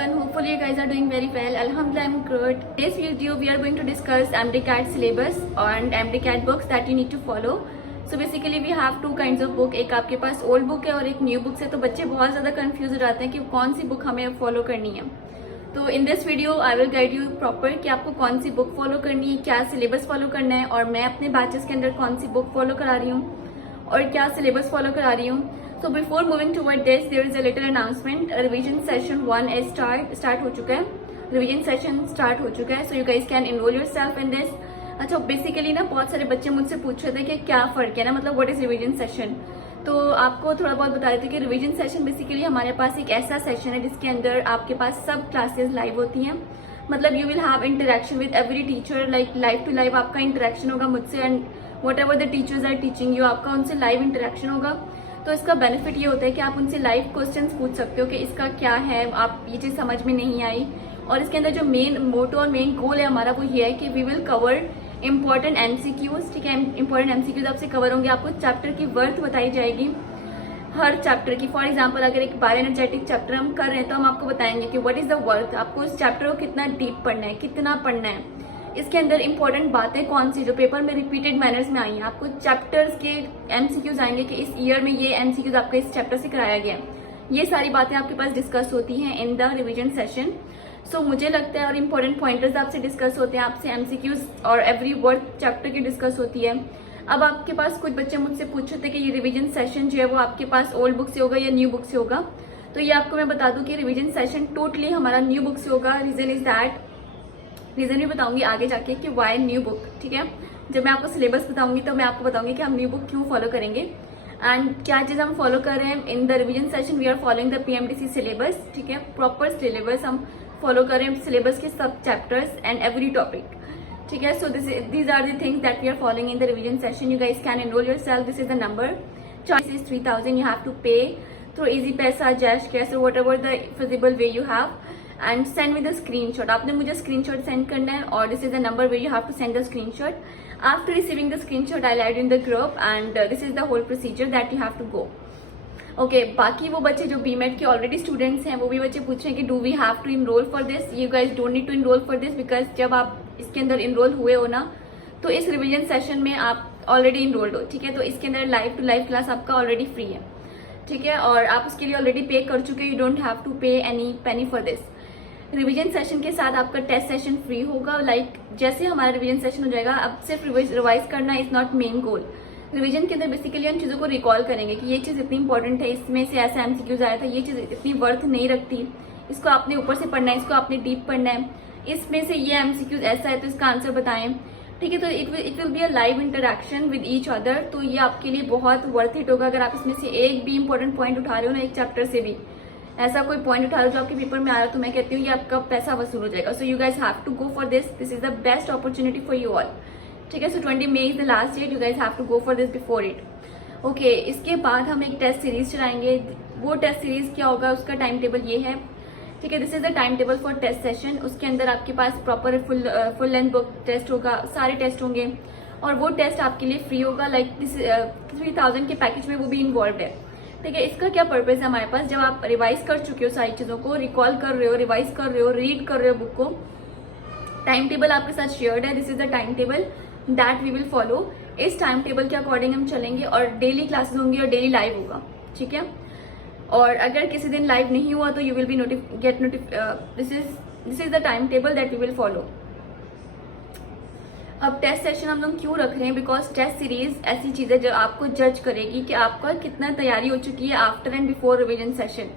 everyone. Hopefully you guys are doing very well. Alhamdulillah, I'm good. Today's video we are going to discuss MDCAT syllabus and MDCAT books that you need to follow. So basically we have two kinds of book. एक आपके पास old book है और एक new book है. तो बच्चे बहुत ज़्यादा confused हो जाते हैं कि कौन सी book हमें follow करनी है. तो in this video I will guide you proper कि आपको कौन सी book follow करनी है, क्या syllabus follow करना है और मैं अपने batches के अंदर कौन सी book follow करा रही हूँ और क्या syllabus follow करा रही हूँ. So before moving toward this, there is a little announcement. Revision session 1 is start हो चुका है. Revision session start हो चुका है. So you guys can enroll yourself in this. अच्छा बेसिकली ना बहुत सारे बच्चे मुझसे पूछ रहे थे कि क्या फ़र्क है ना, मतलब व्हाट इज़ रिवीजन सेशन. तो आपको थोड़ा बहुत बता देते कि रिवीजन सेशन बेसिकली हमारे पास एक ऐसा सेशन है जिसके अंदर आपके पास सब क्लासेस लाइव होती हैं. मतलब you will have interaction with every teacher, like live to live आपका इंटरेक्शन होगा मुझसे and whatever the teachers are teaching you, आपका उनसे लाइव इंटरेक्शन होगा. तो इसका बेनिफिट ये होता है कि आप उनसे लाइव क्वेश्चंस पूछ सकते हो कि इसका क्या है, आप ये चीज़ समझ में नहीं आई. और इसके अंदर जो मेन मोटो और मेन गोल है हमारा वो ये है कि we will cover important MCQs. ठीक है, इंपॉर्टेंट एमसीक्यूज आपसे कवर होंगे. आपको चैप्टर की वर्थ बताई जाएगी हर चैप्टर की. फॉर एग्जाम्पल अगर एक बायो एनर्जेटिक चैप्टर हम कर रहे हैं तो हम आपको बताएंगे कि व्हाट इज द वर्थ, आपको उस चैप्टर को कितना डीप पढ़ना है, कितना पढ़ना है. इसके अंदर इंपॉर्टेंट बातें कौन सी जो पेपर में रिपीटेड मैनर्स में आई हैं. आपको चैप्टर्स के एमसीक्यूज आएंगे कि इस ईयर में ये एमसीक्यूज आपको इस चैप्टर से कराया गया है. ये सारी बातें आपके पास डिस्कस होती हैं इन द रिवीजन सेशन. सो मुझे लगता है और इम्पोर्टेंट पॉइंटर्स आपसे डिस्कस होते हैं, आपसे एमसीक्यूज और एवरी वर्ड चैप्टर की डिस्कस होती है. अब आपके पास कुछ बच्चे मुझसे पूछ रहे थे कि ये रिवीजन सेशन जो है वो आपके पास ओल्ड बुक से होगा या न्यू बुक से होगा. तो ये आपको मैं बता दूं कि रिवीजन सेशन टोटली हमारा न्यू बुक से होगा. रीजन इज दैट, रीजन भी बताऊंगी आगे जाके कि वाई न्यू बुक. ठीक है, जब मैं आपको सिलेबस बताऊंगी तो मैं आपको बताऊंगी कि हम न्यू बुक क्यों फॉलो करेंगे एंड क्या चीज़ हम फॉलो कर रहे हैं. In the revision session we are following the PMDC syllabus. ठीक है, प्रॉपर सिलेबस हम फॉलो कर रहे हैं, सिलेबस के सब चैप्टर्स एंड एवरी टॉपिक. ठीक है, so these are the things that we are following in the revision session. You guys can enrol yourself. This is the number. Choice is 3000. You have to pay through Easypaisa, JazzCash, whatever the feasible way you have and send me the screenshot. आपने मुझे screenshot send करना है और this is the number where you have to send the screenshot. After receiving the screenshot, I'll add you in the group and this is the whole procedure that you have to go. Okay, बाकी वो बच्चे जो BMET के already students हैं वो भी बच्चे पूछ रहे हैं कि do we have to enrol for this. You guys don't need to enrol for this because जब आप इसके अंदर इनरोल हुए हो ना तो इस रिविजन सेशन में आप ऑलरेडी इनरोल्ड हो. ठीक है, तो इसके अंदर लाइव टू लाइव क्लास आपका ऑलरेडी फ्री है. ठीक है, और आप उसके लिए ऑलरेडी पे कर चुके. यू डोंट हैव टू पे any Penney for this. Revision session के साथ आपका टेस्ट सेशन फ्री होगा. लाइक जैसे हमारा रिवीजन सेशन हो जाएगा, अब सिर्फ रिवाइज करना is not main goal. Revision के अंदर बेसिकली हम चीज़ों को रिकॉल करेंगे कि ये चीज़ इतनी इंपॉर्टेंट है, इसमें से ऐसा एमसीक्यूज आया था, ये चीज़ इतनी वर्थ नहीं रखती, इसको आपने ऊपर से पढ़ना है, इसको आपने डीप पढ़ना है, इसमें से ये एमसीक्यूज ऐसा है तो इसका आंसर बताएं. ठीक है, तो it will be a live interaction with each other. तो ये आपके लिए बहुत वर्थ इट होगा अगर आप इसमें से एक भी इंपॉर्टेंट पॉइंट उठा रहे हो ना, एक चैप्टर से भी ऐसा कोई पॉइंट उठा लो जो आपके पेपर में आ रहा है तो मैं कहती हूँ ये आपका पैसा वसूल हो जाएगा. So you guys have to go for this. This is the best opportunity for you all. ठीक है, so 20 May is the last date. You guys have to go for this before it. Okay, इसके बाद हम एक test series चलाएंगे. वो test series क्या होगा, उसका टाइम टेबल ये है. ठीक है, this is the time table for test session. उसके अंदर आपके पास proper full length book test होगा, सारे टेस्ट होंगे और वो टेस्ट आपके लिए फ्री होगा. लाइक दिस 3000 के पैकेज में वो भी इन्वॉल्व है. ठीक है, इसका क्या पर्पज है हमारे पास, जब आप रिवाइज कर चुके हो सारी चीज़ों को, रिकॉल कर रहे हो, रिवाइज कर रहे हो, रीड कर रहे हो बुक को, टाइम टेबल आपके साथ शेयर्ड है. This is the time table that we will follow. इस टाइम टेबल के अकॉर्डिंग हम चलेंगे और डेली क्लासेस होंगी और डेली लाइव होगा. ठीक है, और अगर किसी दिन लाइव नहीं हुआ तो you will be this is the time table that we will follow. अब टेस्ट सेशन हम लोग क्यों रख रहे हैं, बिकॉज टेस्ट सीरीज ऐसी चीज़ है जो आपको जज करेगी कि आपका कितना तैयारी हो चुकी है after and before revision session.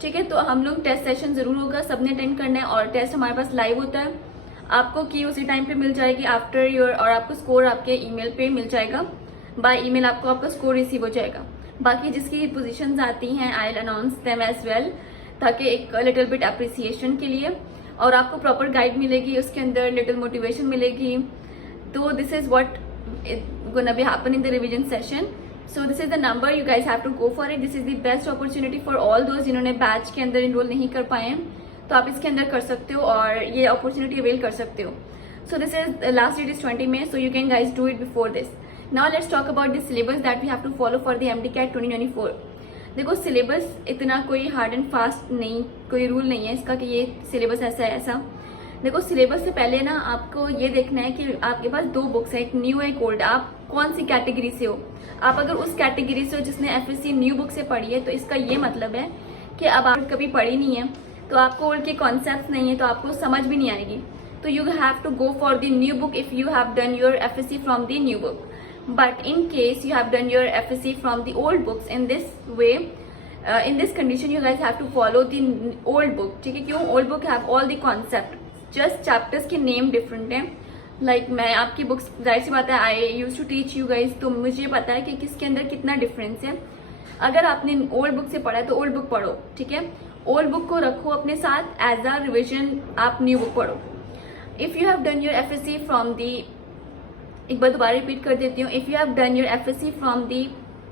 ठीक है, तो हम लोग टेस्ट सेशन जरूर होगा, सबने अटेंड करना है और टेस्ट हमारे पास लाइव होता है. आपको की उसी टाइम पे मिल जाएगी आफ्टर योर, और आपको स्कोर आपके ईमेल पे मिल जाएगा. बाय ईमेल आपको आपका स्कोर रिसीव हो जाएगा. बाकी जिसकी पोजीशंस आती हैं I will announce them as well, ताकि एक लिटिल बिट अप्रिसिएशन के लिए, और आपको प्रॉपर गाइड मिलेगी, उसके अंदर लिटिल मोटिवेशन मिलेगी. So this is what is gonna be happen in the revision session. So this is the number, you guys have to go for it. This is the best opportunity for all those जिन्होंने batch के अंदर enrol नहीं कर पाए हैं, तो आप इसके अंदर कर सकते हो और ये अपॉर्चुनिटी अवेल कर सकते हो. So this is last date is 20 May, so you can guys do it before this. Now let's talk about the syllabus that we have to follow for the MDCAT 2024. देखो syllabus इतना कोई hard and fast नहीं, कोई rule नहीं है इसका कि ये सिलेबस ऐसा है ऐसा। देखो सिलेबस से पहले ना आपको ये देखना है कि आपके पास 2 बुक्स है, एक न्यू है एक ओल्ड। आप कौन सी कैटेगरी से हो। आप अगर उस कैटेगरी से हो जिसने एफएससी न्यू बुक से पढ़ी है तो इसका ये मतलब है कि अब आप कभी पढ़ी नहीं है तो आपको ओल्ड के कॉन्सेप्ट नहीं है तो आपको समझ भी नहीं आएगी। तो you have to go for the new book if you have done your FSC from the new book. But in case you have done your FSC from the old books, in this way, in this condition, you guys have to follow the old book. ठीक है, क्यों? Old book have all the concept, just chapters के name different हैं। Like मैं आपकी books जाहिर सी बात है I used to teach you guys, तो मुझे पता है कि किसके अंदर कितना डिफरेंस है। अगर आपने ओल्ड बुक से पढ़ा है तो ओल्ड बुक पढ़ो, ठीक है। ओल्ड बुक को रखो अपने साथ एज अ रिविजन, आप न्यू बुक पढ़ो। If you have done your FSC from the, एक बार दोबारा रिपीट कर देती हूँ, if you have done your FSC from the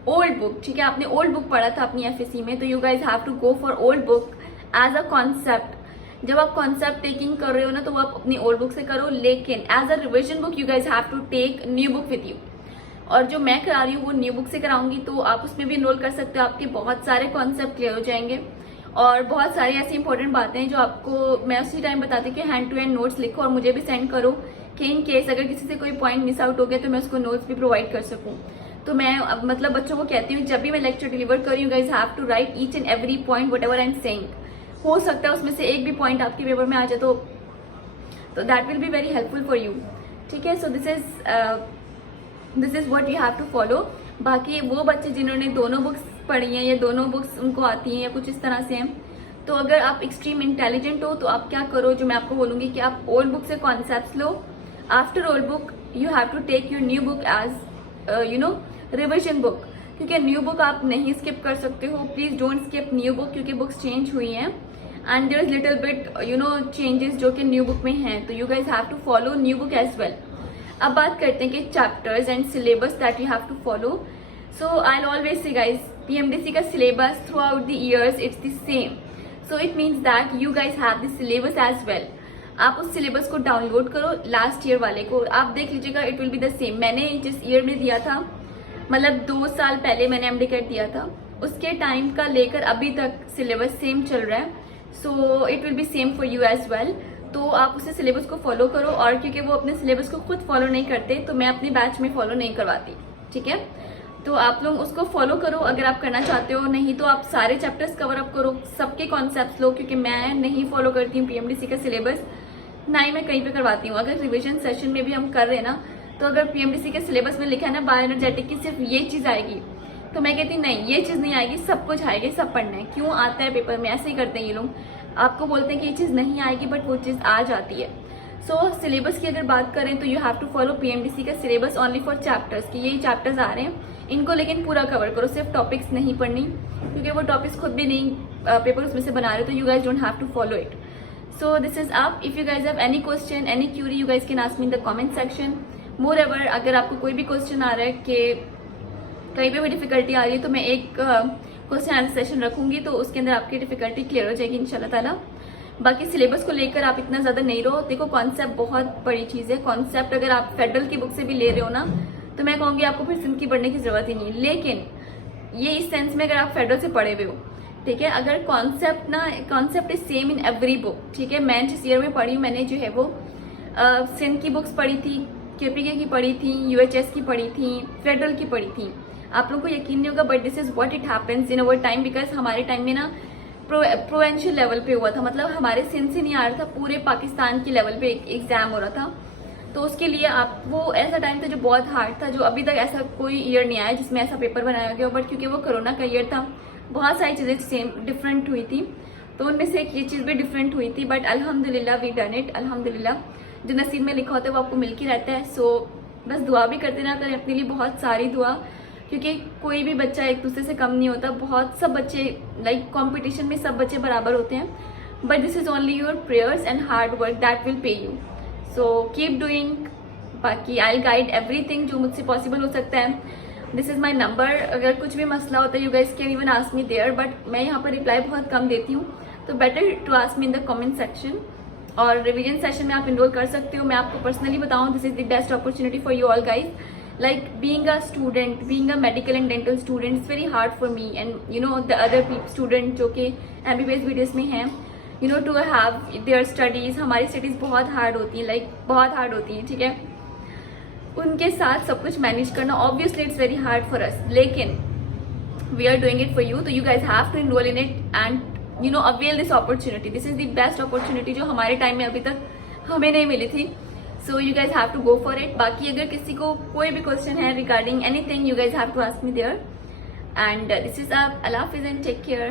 old book, ठीक है, आपने ओल्ड बुक पढ़ा था अपनी एफएससी में, तो you guys have to go for old book as a concept. जब आप कॉन्सेप्ट टेकिंग कर रहे हो ना तो वो आप अपनी ओल्ड बुक से करो, लेकिन as a revision book you guys have to take new book with you. और जो मैं करा रही हूँ वो न्यू बुक से कराऊंगी, तो आप उसमें भी इनरोल कर सकते हो। आपके बहुत सारे कॉन्सेप्ट क्लियर हो जाएंगे और बहुत सारी ऐसी इंपॉर्टेंट बातें हैं जो आपको मैं उसी टाइम बताती कि हैंड टू हैंड नोट्स लिखो और मुझे भी सेंड करो कि इन केस अगर किसी से कोई पॉइंट मिस आउट हो गया तो मैं उसको नोट्स भी प्रोवाइड कर सकूं। तो मैं अब मतलब बच्चों को कहती हूँ जब भी मैं लेक्चर डिलीवर कर रही हूँ, guys have to write each and every point whatever I am saying. हो सकता है उसमें से एक भी पॉइंट आपके पेपर में आ जाए तो that will be very helpful for you, ठीक है। So this is what you have to follow. बाकी वो बच्चे जिन्होंने दोनों बुक्स पढ़ी हैं या दोनों बुक्स उनको आती हैं या कुछ इस तरह से हैं, तो अगर आप एक्सट्रीम इंटेलिजेंट हो तो आप क्या करो, जो मैं आपको बोलूंगी कि आप ओल्ड बुक से कॉन्सेप्ट्स लो। After old book you have to take your new book as you know revision book, क्योंकि न्यू बुक आप नहीं स्किप कर सकते हो। Please don't skip new book, क्योंकि बुक्स चेंज हुई हैं and there is little bit you know changes जो कि न्यू बुक में हैं, तो you guys have to follow new book as well. अब बात करते हैं कि chapters and syllabus that you have to follow. So I will always say guys PMDC का syllabus throughout the years it's the same, so it means that you guys have the syllabus as well. आप उस syllabus को download करो, last year वाले को आप देख लीजिएगा, it will be the same. मैंने जिस ईयर में दिया था, मतलब 2 साल पहले मैंने एमडीकैट दिया था, उसके टाइम का लेकर अभी तक सिलेबस सेम चल रहा है। So it will be same for you as well. तो आप उसे सिलेबस को फॉलो करो, और क्योंकि वो अपने सिलेबस को खुद फॉलो नहीं करते तो मैं अपनी बैच में फॉलो नहीं करवाती, ठीक है। तो आप लोग उसको फॉलो करो अगर आप करना चाहते हो, नहीं तो आप सारे चैप्टर्स कवर अप करो, सबके कॉन्सेप्ट्स लो, क्योंकि मैं नहीं फॉलो करती हूँ पीएमडीसी का सिलेबस, ना ही मैं कहीं पे करवाती हूँ। अगर रिवीजन सेशन में भी हम कर रहे हैं ना, तो अगर पीएमडीसी के सिलेबस में लिखा है ना बायो एनर्जेटिक की सिर्फ ये चीज आएगी, तो मैं कहती नहीं ये चीज नहीं आएगी, सब कुछ आएगी, सब पढ़ना है। क्यों आता है पेपर में, ऐसे ही करते हैं ये लोग, आपको बोलते हैं कि ये चीज नहीं आएगी बट वो चीज आ जाती है। सो सिलेबस की अगर बात करें तो you have to follow PMDC का सिलेबस ओनली फॉर चैप्टर्स, कि यही चैप्टर्स आ रहे हैं, इनको लेकिन पूरा कवर करो, सिर्फ टॉपिक्स नहीं पढ़नी, क्योंकि वो टॉपिक्स खुद भी नहीं पेपर उसमें से बना रहे, तो you guys don't have to follow it. So this is up. If you guys have any question, any query, you guys can ask me in the comment section. Moreover, अगर आपको कोई भी क्वेश्चन आ रहा है कि कहीं पे भी डिफिकल्टी आ रही है, तो मैं एक क्वेश्चन आंसर सेशन रखूंगी, तो उसके अंदर आपकी डिफिकल्टी क्लियर हो जाएगी इंशाल्लाह ताला। बाकी सिलेबस को लेकर आप इतना ज्यादा नहीं रहो। देखो कॉन्सेप्ट बहुत बड़ी चीज है, कॉन्सेप्ट अगर आप फेडरल की बुक से भी ले रहे हो ना, तो मैं कहूँगी आपको फिर सिंध की पढ़ने की जरूरत ही नहीं। लेकिन ये इस सेंस में अगर आप फेडरल से पढ़े हुए हो, ठीक है, अगर concept is same in every book, ठीक है। मैं जिस ईयर में पढ़ी, मैंने जो है वो सिंध की बुक्स पढ़ी थी, केपीके की पढ़ी थी, यूएचएस की पढ़ी थी, फेडरल की पढ़ी थी। आप लोगों को यकीन नहीं होगा but this is what it happens in our time, because हमारे टाइम में ना प्रोविंशियल लेवल पे हुआ था, मतलब हमारे सिंध से नहीं आ रहा था, पूरे पाकिस्तान की लेवल पे एग्जाम हो रहा था। तो उसके लिए आप वो ऐसा टाइम था जो बहुत हार्ड था, जो अभी तक ऐसा कोई ईयर नहीं आया जिसमें ऐसा पेपर बनाया गया, बट क्योंकि वो कोरोना का ईयर था, बहुत सारी चीज़ें सेम डिफरेंट हुई थी, तो उनमें से एक ये चीज़ भी डिफरेंट हुई थी, बट अल्हम्दुलिल्लाह वी डन इट। अल्हम्दुलिल्लाह जो नसीब में लिखा होता है वो आपको मिल के रहता है। सो बस दुआ भी करते ना करें अपने लिए, बहुत सारी दुआ, क्योंकि कोई भी बच्चा एक दूसरे से कम नहीं होता। बहुत सब बच्चे लाइक कंपटीशन में सब बच्चे बराबर होते हैं, but this is only your prayers and hard work that will pay you. So keep doing. बाकी आई विल गाइड एवरीथिंग जो मुझसे पॉसिबल हो सकता है। दिस इज माई नंबर, अगर कुछ भी मसला होता है you guys can even ask me there, but मैं यहाँ पर रिप्लाई बहुत कम देती हूँ, तो better to ask me in the comment section. और रिवीजन सेशन में आप इनरोल कर सकते हो। मैं आपको पर्सनली बताऊँ, this is the best opportunity for you all guys. like being a student, being a medical and dental student, it's very hard for me and you know the other student जो कि MBBS videos में हैं, you know, to have their studies. हमारी studies बहुत hard होती हैं, like बहुत hard होती हैं, ठीक है. उनके साथ सब कुछ मैनेज करना obviously it's very hard for us, लेकिन we are doing it for you, so you guys have to enroll in it and you know avail this opportunity. This is the best opportunity जो हमारे time में अभी तक हमें नहीं मिली थी. So you guys have to go for it. बाकी अगर किसी को कोई भी क्वेश्चन है regarding anything, you guys have to ask me there. And this is Allah Hafiz and take care.